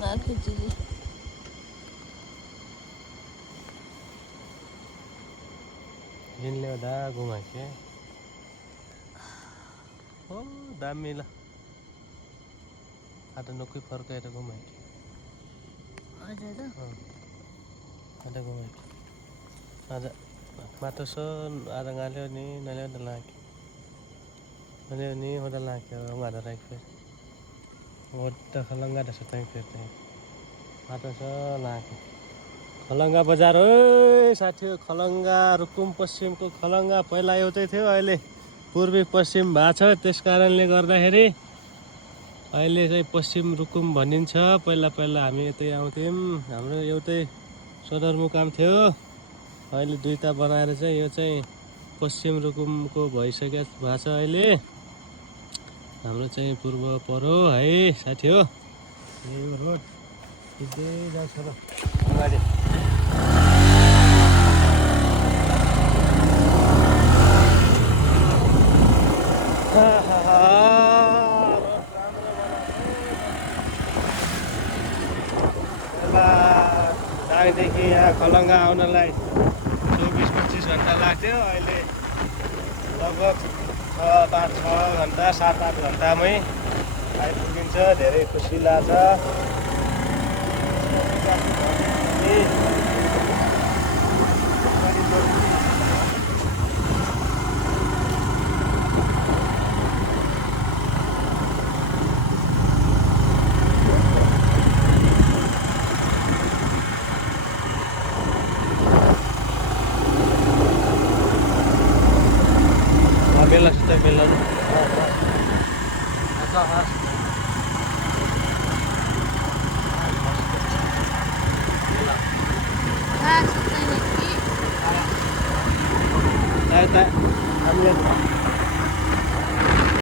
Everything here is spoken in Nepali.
खिचडी हिँड्ने हुँदा घुमाइके हो दामी ल आज नोकै फर्काएर घुमाइके आज घुमाइके आज माटो सो आज गाल्यो नि नल्याउँदा लाग्यो नल्यायो नि होदा लाग्यो उहाँहरू राख फेरि ओट्टा खलङ्गा रहेछ त्यहीँ फेरि त्यहीँ माटो सो लाग्यो खलङ्गा बजार हो साथी हो खलङ्गा रुकुम पश्चिमको खलङ्गा पहिला एउटै थियो अहिले पूर्वी पश्चिम भएको छ त्यस कारणले गर्दाखेरि अहिले चाहिँ पश्चिम रुकुम भनिन्छ पहिला पहिला हामी यतै आउँथ्यौँ हाम्रो एउटै सदरमुकाम थियो अहिले दुईटा बनाएर चाहिँ यो चाहिँ पश्चिम रुकुमको भइसकेको भएको छ अहिले हाम्रो चाहिँ पूर्व परो है साथी हो यही रोड सिधै जान्छ र अगाडि दाङदेखि यहाँ खलङ्गा आउनलाई 24-25 घन्टा लाग्थ्यो अहिले लगभग 6 घन्टा 7-8 घन्टामै आइपुगिन्छ धेरै खुसी लाग्छ बेला सुत्ता बेला हामीलाई